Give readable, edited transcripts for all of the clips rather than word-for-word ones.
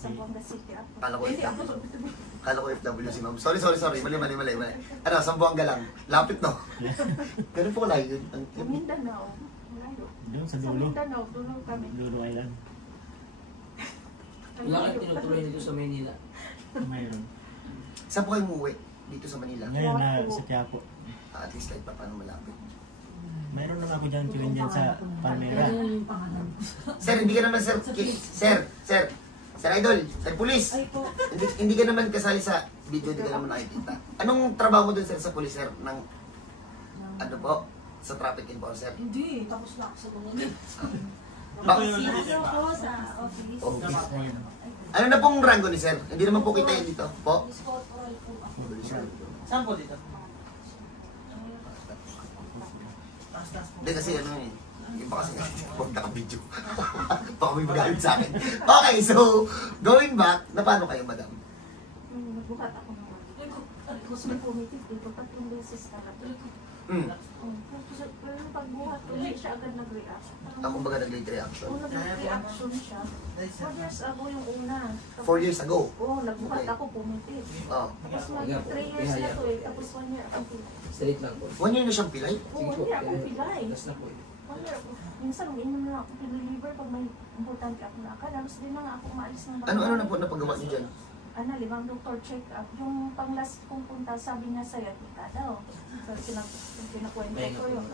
Sa Buanga City ako. Kala ko Hindi ako. Kala ko FW si ma'am. Sorry. Mali. Ano, Sambuanga lang. Lapit, no? Ganun po layo yun. Sa Mindanao. Malayo. Doon sa Sa dulo. Mindanao, dulo kami. Dulo Island. Wala kang tinutuloy dito sa Maynila. Mayroon. Saan po kayo umuwi? Dito sa Manila? Ngayon na sa Quiapo. At least kahit pa paano malapit. Mayroon naman ako dyan chewin dyan sa Palmera. Sir, hindi ka naman, Sir Idol, Sir Police. Ay po. Hindi ka naman kasali sa video, hindi ka naman nakikita. Anong trabaho mo dun, sir, sa police, sir? Ng, ano po? Sa traffic enforcer? Hindi. Tapos na ako sa mga. Ako sa office. Okay. Ano na pong rango ni sir? Hindi naman po kita yun dito. Po? Saan po dito? Hindi kasi ano eh. Iba kasi huwag naka-video. Baka may magalit sa akin. Okay, so, going back, na paano kayo, madam? Nagbukat ako ng Tapos may pumitit dito, 3 beses talaga. Pero pagbuhat, hindi siya agad nag-react. Ang kumbaga nag-late reaction. Oo, nag-reaction siya. 4 years ago yung una. 4 years ago. Oo, nagbuhat ako, pumitit. Oh. Tapos mag-3 years na to eh, tapos 1 year ako. Straight lang po. 1 year na siyang pilay? Oo, 1 year ako pilay. Last na po eh. 1 year ako. Minsan, inom na ako piniliver pag may importante ako na. Halos din na nga ako maalis ng bahay. Ano na po napagawa niyo dyan? 5 doktor check-up. Yung pang last kong punta, sabi niya sa'yo, kita daw. So, pinakwento ko yun.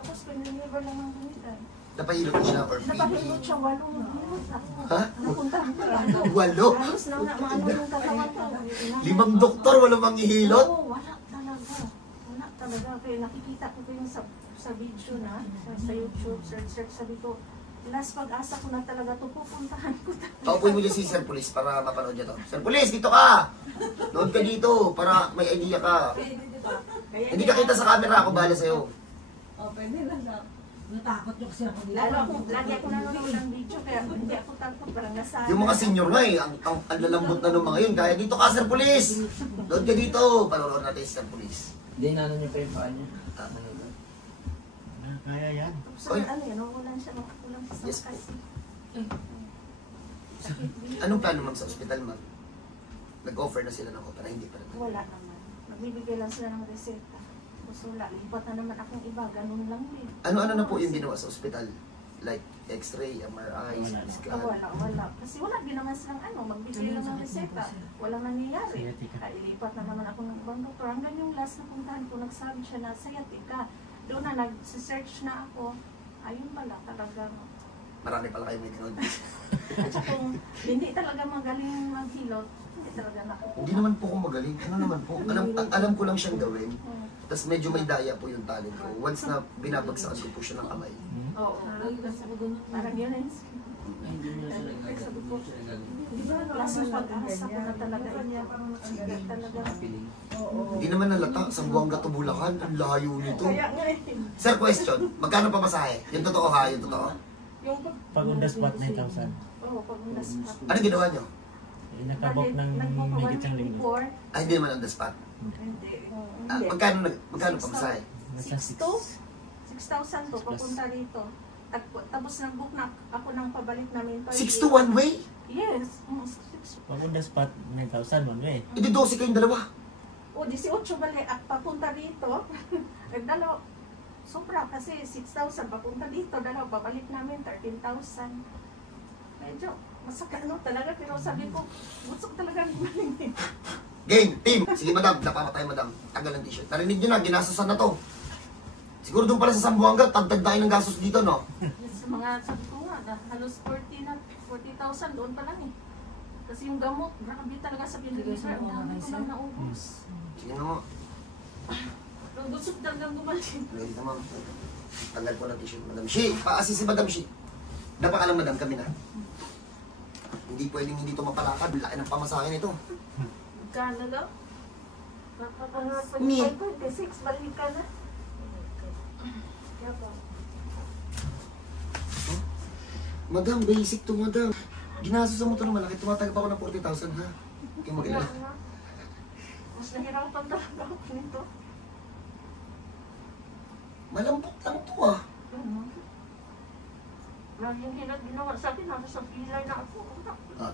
Tapos piniliver lang ng bunitan. Napahilot na siya or Napahilot siya, 8 hilot ako. Ha? Napuntahan ko lang. 8? Halos na maano yung katawan ko. 5 doktor, walang manghihilot? Oo, wala talaga. Wala talaga. Kaya nakikita ko yung sa video na, sa YouTube, search, sabi ko, last pag-asa ko na talaga ito, pupuntahan ko talaga. Paupuin mo dyan si Sir Police para mapanood niya to. Sir Police, dito ka! Nood ka dito para may idea ka. Hindi ka kita sa camera, ako bahala sa'yo. Oh, pwede lang na. Natakot yung kasi ako nila. Lagi ako nanonood ng video, kaya hindi ako takot, parang nasaan. Yung mga senior nga eh, ang lalambot na ng mga yun. Kaya dito ka, Sir Police! Nood ka dito! Panonood natin si Sir Police. Hindi na niyo pa yung paa niya. Kaya yan. So, ano yan, walang siya, walang sa Yes. kasi. Anong plano ma'am sa ospital, ma'am? Nag-offer na sila ng opera, hindi pa rin. Wala naman. Nagbibigay lang sila ng reseta. Tapos wala, lipat na naman akong iba, ganun lang din. Ano na po yung ginawa sa ospital? Like X-ray, MRI, Wala. scan? Wala. Kasi wala din naman silang magbigay lang ng reseta. Walang nangyayari. Ay, ilipat na naman ako ng ibang doktor. Hanggang yung last na puntahan ko, nagsabi siya na sciatica. Doon na nag-search na ako. Ayun pala, talagang. Marami pala kayo may tinod. At saka kung hindi talaga magaling maghilot, hindi talaga nakakita. Hindi naman po ako magaling. Ano naman po? Alam ko lang siyang gawin. Tapos medyo may daya po yung talent ko. Once na binabagsakan ko po siya ng kamay. Oo. Parang yun eh. Hindi mo na sila gagawin. Sabi ko, Hindi sila gagawin. di ba, last pag-asa ko na talaga ito. Talaga. Piling. Hindi naman nalata. Sa Buanga to Bulacan. Ang layo nito. Kaya nga eh. Sir, question. Magkano pa masahe? Yung totoo ha, yung totoo. Yung Pag on the spot, 9,000. Oo, pag naspat. Anong ginawa nyo? Eh, nakabok ng higit ng linggo. Ay, hindi naman on the spot. Hindi. Magkano pa masahe? Nasa 6,000 to, papunta rito. Tapos nag-book na ako ng pabalik namin. 6 to 1 way? Yes. Pag on the spot, 9,000 one way. Hindi 12 kayong dalawa. O, 18 bali, papunta dito. Nagdalaw. Sobra kasi 6,000 papunta dito. Dalaw, babalik namin 13,000. Medyo masakit talaga. Pero sabi ko, gusto ko talaga gumaling. Game, team. Sige madam, napamatay madam. Tagal ng t-shirt. Narinig nyo na, ginasasan na to. Siguro doon pala sa Sambuanga, tagtag tayo ng gastos dito, no? Sa mga sabi ko nga, halos 40,000 doon pa lang eh. Kasi yung gamot, grabe talaga sa piniliver. Ang dami ko lang naubos. Sige na mo. Pero gusto ko talagang gumaling. Ready na ma'am. Tagal po ng t-shirt, madam. Shi, pa-assist si madam Shi. Napakalang madam kami na. Hindi pwedeng hindi ito mapalakad. Laki ng pamasakin ito. Gana daw? Ni. 26, balik ka na. Kaya po. Madam, basic to madam. Ginastos mo ito na malaki. Tumatagap ako ng 40,000 ha. Kaya mag-ilala. Mas nahirapan talaga ako nito. Malambot lang to ah. Yung ginawa sa akin, nasa sa pilay na ako.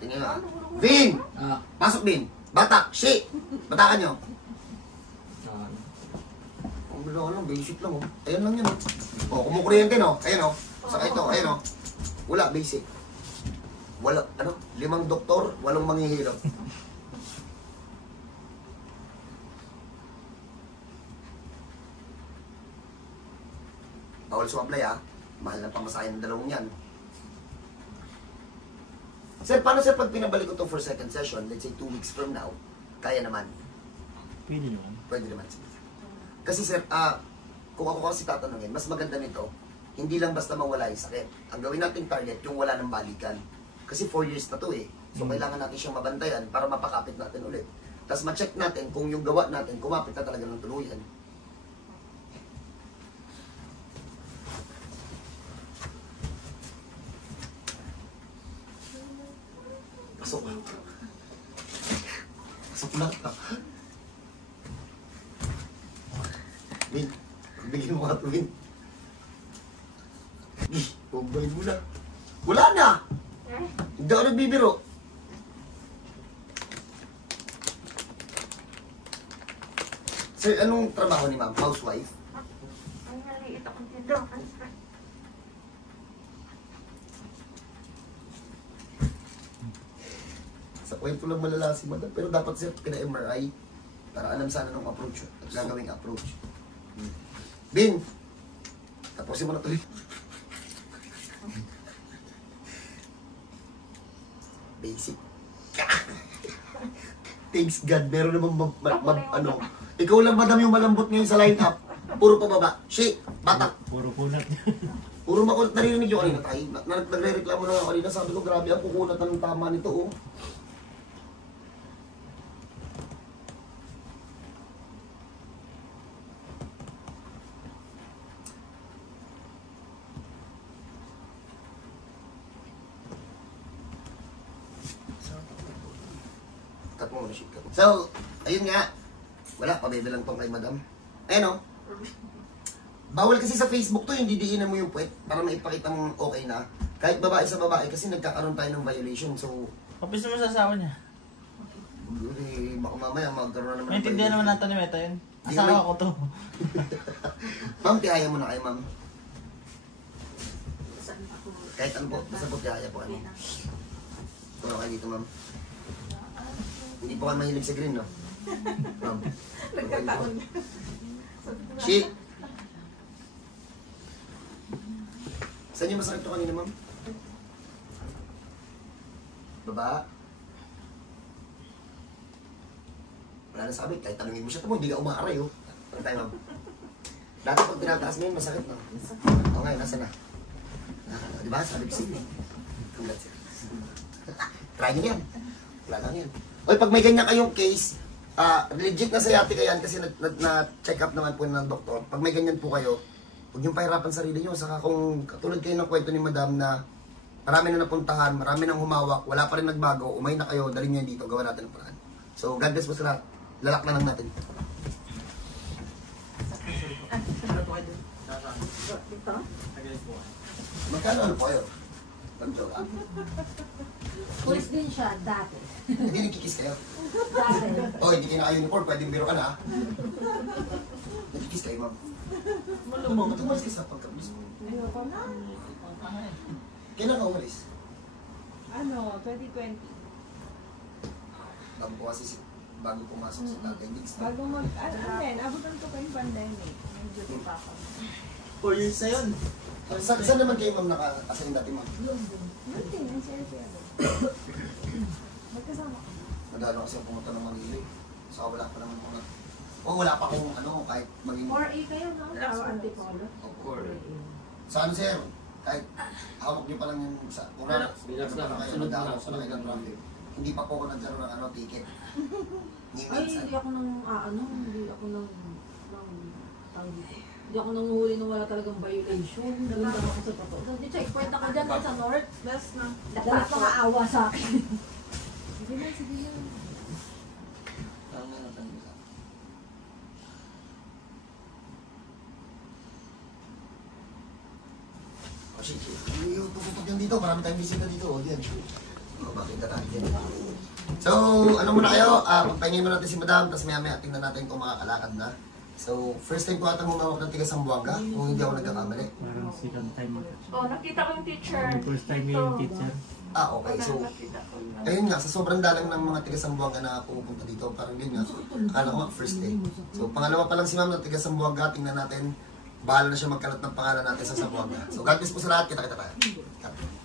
Tingnan nga. Vin! Ah, Pasok, Vin! Batak! Shi! Batakan nyo! ah, Ano, basic lang, oh. Ayan lang yun, oh. Oh, kumukuryente, no? Ayan, oh. Saka ito, ayan, oh. Wala, basic. Wala, 5 doktor, 8 manghihirap. Bawal sumablay, ah. Mahal na pamasahe ng 2 yan. Sir, paano sir pag pinabalik ko to for second session, let's say 2 weeks from now, kaya naman? Pwede naman. Pwede naman. Kasi sir, kung ako kasi tatanungin, mas maganda nito, hindi lang basta mawala yung sakit. Ang gawin nating target, yung wala ng balikan. Kasi 4 years na to eh. So kailangan natin siyang mabantayan para mapakapit natin ulit. Tapos ma-check natin kung yung gawa natin, kumapit na talaga ng tuluyan. Pasok. Pasok na. Win, bigyan mo ka ito, Win. Huwag mo na. Wala na! Hindi ako nagbibiro. Sir, anong trabaho ni ma'am? Housewife? Ang maliit akong tindahan. Sa kwento lang malala si madam. Pero dapat sir, pina-MRI para alam sana nung approach at gagawing approach. Bin! Tapusin mo na tuloy. Basic. Thanks God, meron naman ano. Ikaw lang madam yung malambot ngayon sa line-up. Puro pababa. Shi, batak. Puro kunat. Puro makunat. Narinig yung kanina tayo. Nagre-reklamo na nga kanina. Sabi ko, grabe ang kukunat ng tama nito, oh. Cut mo muna, shit cut. So, ayun nga. Wala, pabebe lang tong kay madam. Ayun, oh. Bawal kasi sa Facebook to, yung didiinan mo yung puwet para maipakita mong okay na. Kahit babae sa babae kasi nagkakaroon tayo ng violation. So, Kapis naman sa asawa niya. baka mamaya magkaroon na naman Naintindihan naman natin ni Meta yun. Asawa ko to. Ma'am, tihaya mo na kayo, ma'am. Kahit ano po, basta po tihaya po ano. Tulong kayo dito, ma'am. Hindi po kayo mahilig sa green, no? Ma'am. Nagkataon. Shi! Saan yung masakit to kanina, ma'am? Baba. Wala na sabi, kahit tanungin mo siya, tamo, hindi ka umaaray, oh. Ano tayo, ma'am? Dati pag tinataas mo yun, masakit, no? O ngayon, nasa na? Diba? Sabi ko siya. Congrats, sir. Try nyo yan. Wala lang yan. Oy, pag may ganyan kayong case, legit na sciatica yan kasi na-check up naman po ng doktor. Pag may ganyan po kayo, huwag niyong pahirapan sarili niyo. Saka kung katulad kayo ng kwento ni madam na marami na napuntahan, marami nang humawak, wala pa rin nagbago, umay na kayo, dalhin niyo dito, gawa natin ang paraan. So, God bless po sa lahat. Lalak na lang natin. Ito? Magkano ano po kayo? Pulis din siya, dati. Hindi nagkikis kayo. Dati. O, hindi kayo naka-uniform, pwedeng biro ka na, ha? Nagkikis kayo, ma'am. Malumong. Ba't umalis kayo sa pagkabis mo? Ayoko na. Kailan ka umalis? Ano, 2020. Bago po kasi bago pumasok sa tatay gigs. Bago abutan ko pa yung pandemic. Medyo pa ako. 4 years na yun. Saan naman kayo, ma'am, naka-assign dati, ma'am? Nothing, ang saya-saya doon. Magkasama ko. Nadalo kasi ang pumunta ng Manila. So, wala pa naman po na. O, wala pa akong ano, kahit maging... 4A kayo, no? Ako, antipolo. Of course. Sa ano, sir? Kahit hawak niyo pa lang yung sa... Kung na, Relax lang. kayo, Sunod nadalo lang. sa ng traffic. Hindi pa po ako nagkaroon ng ano, ticket. Ay, hindi ako nang, hindi ako nang tawag dito. Hindi ako nang nuhuli nung wala talagang violation. Ganun lang ako sa totoo. So, checkpoint ako dyan sa north. Best na. Dapat mga awa sa akin. Sige na, sige na. Tama na, tama na. Oh, shit, shit. tututok yan dito. Marami tayong bisita dito. O, yan. O, bakit na tayo yan? So, ano muna kayo? Pagpahingin muna natin si Madam, tapos maya-maya tingnan natin kung makakalakad na. So, first time ko atang humawak ng tigas ang buwangga, kung hindi ako nagkakamali. Parang second time. Oh, nakita ko yung teacher. First time yung teacher. Okay. So, ayun nga, sa sobrang dalang ng mga tigas ang buwangga na pupunta dito, parang ganyan nga, akala ko nga, first day. So, pangalawa pa lang si Ma'am na tigas ang buwangga, tingnan natin, bahala na siya magkalat ng pangalan natin sa Zamboanga. So, God bless po sa lahat, kita-kita tayo.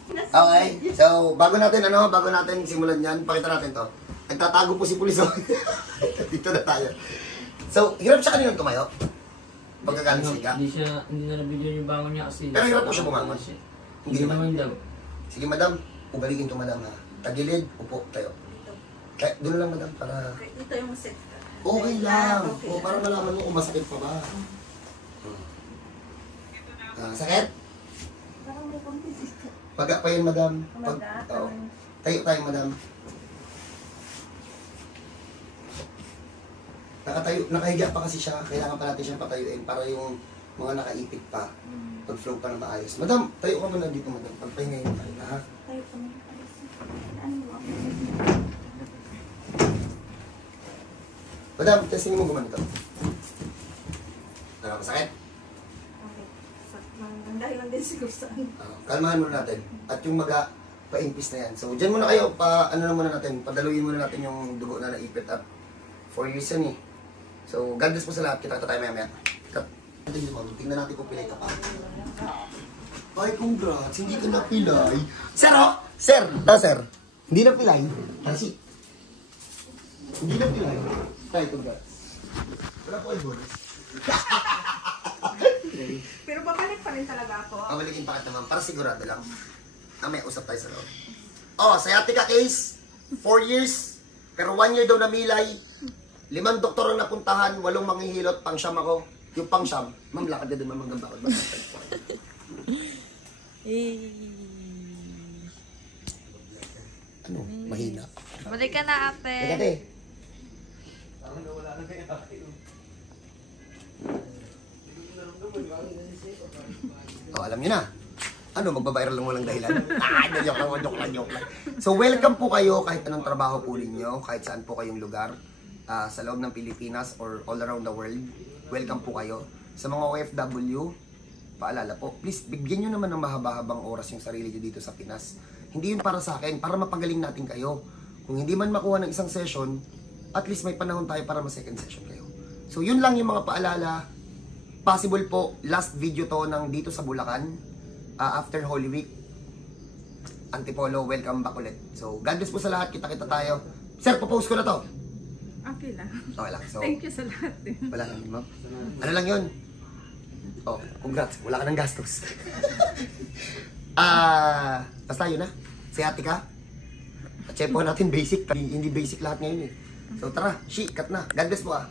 Okay, so, bago natin simulan yan, pakita natin to. Nagtatago po si Puliso. Dito na tayo. So, hirap siya kanina tumayo. Pagkakaling siya. Hindi na nabigyan yung bangon niya kasi. Pero hirap po siya bumangon. Hindi naman daw. Sige, Madam. Ubalikin to, Madam, ha. Tagilid, upo, tayo. Kaya, doon lang, Madam, para... Ito yung set. Okay lang. Okay. O, para malaman mo kung masakit pa ba. Sakit? Parang may konti dito. Paga pa yun, Madam. Tayo tayo, Madam. Nakahiga pa kasi siya. Kailangan pa natin siyang patayuin para yung mga nakaipit pa. Pag-flow pa na maayos. Madam, tayo ka muna dito, Madam. Pagpahinga yung makita, ha? Tayo pa naman. Ano mo ako? Madam, testing mo gumanito. Masakit? Okay. Dahil lang din siguro saan. Kalmahan muna natin. At yung maga, pa-impis na yan. So, dyan muna kayo, ano na muna natin, padaluin muna natin yung dugo na naipit up. 4 years yan eh. So, God bless po sa lahat. Kita tayo maya-maya. Tingnan natin kung pilay ka pa. Ay, congrats. Hindi ka napilay. Sir, oh! Sir! Sir! Hindi napilay. Kasi, hindi napilay. Ay, congrats. Wala po ay bonus. Pero babalik pa rin talaga ako. Pabalikin pa kita naman, para sigurado lang. May usap tayo sa loob. Oh, sciatica case, 4 years, pero 1 year daw namilay, 5 doktor ang napuntahan, 8 manghihilot, pang-siyam ako. Yung pang-siyam, ma'am, lakad na din, ma'am, hanggang bakod. Ano? Mahina. Balik ka na, ate. Ate. Oh, alam niyo na. Ano, magbabiral lang walang dahilan? Joke lang. So, welcome po kayo kahit anong trabaho po ninyo, kahit saan po kayong lugar, sa loob ng Pilipinas or all around the world. Welcome po kayo. Sa mga OFW, paalala po, please, bigyan nyo naman ng mahaba-habang oras yung sarili nyo dito sa Pinas. Hindi yun para sa akin, para mapagaling natin kayo. Kung hindi man makuha ng isang session, at least may panahon tayo para ma-second session kayo. So, yun lang yung mga paalala. Possible po, last video to ng dito sa Bulacan, after Holy Week. Antipolo, welcome back ulit. So, God bless po sa lahat, kita-kita tayo. Sir, popost ko na to. Okay lang. Okay lang. So, Thank you sa lahat din. wala lang, ma'am. Ano lang yun? Oh, congrats. Wala ka ng gastos. Basta yun na. Sciatica. Check po natin basic. Hindi basic lahat ngayon eh. So tara, cut na. God bless po ah.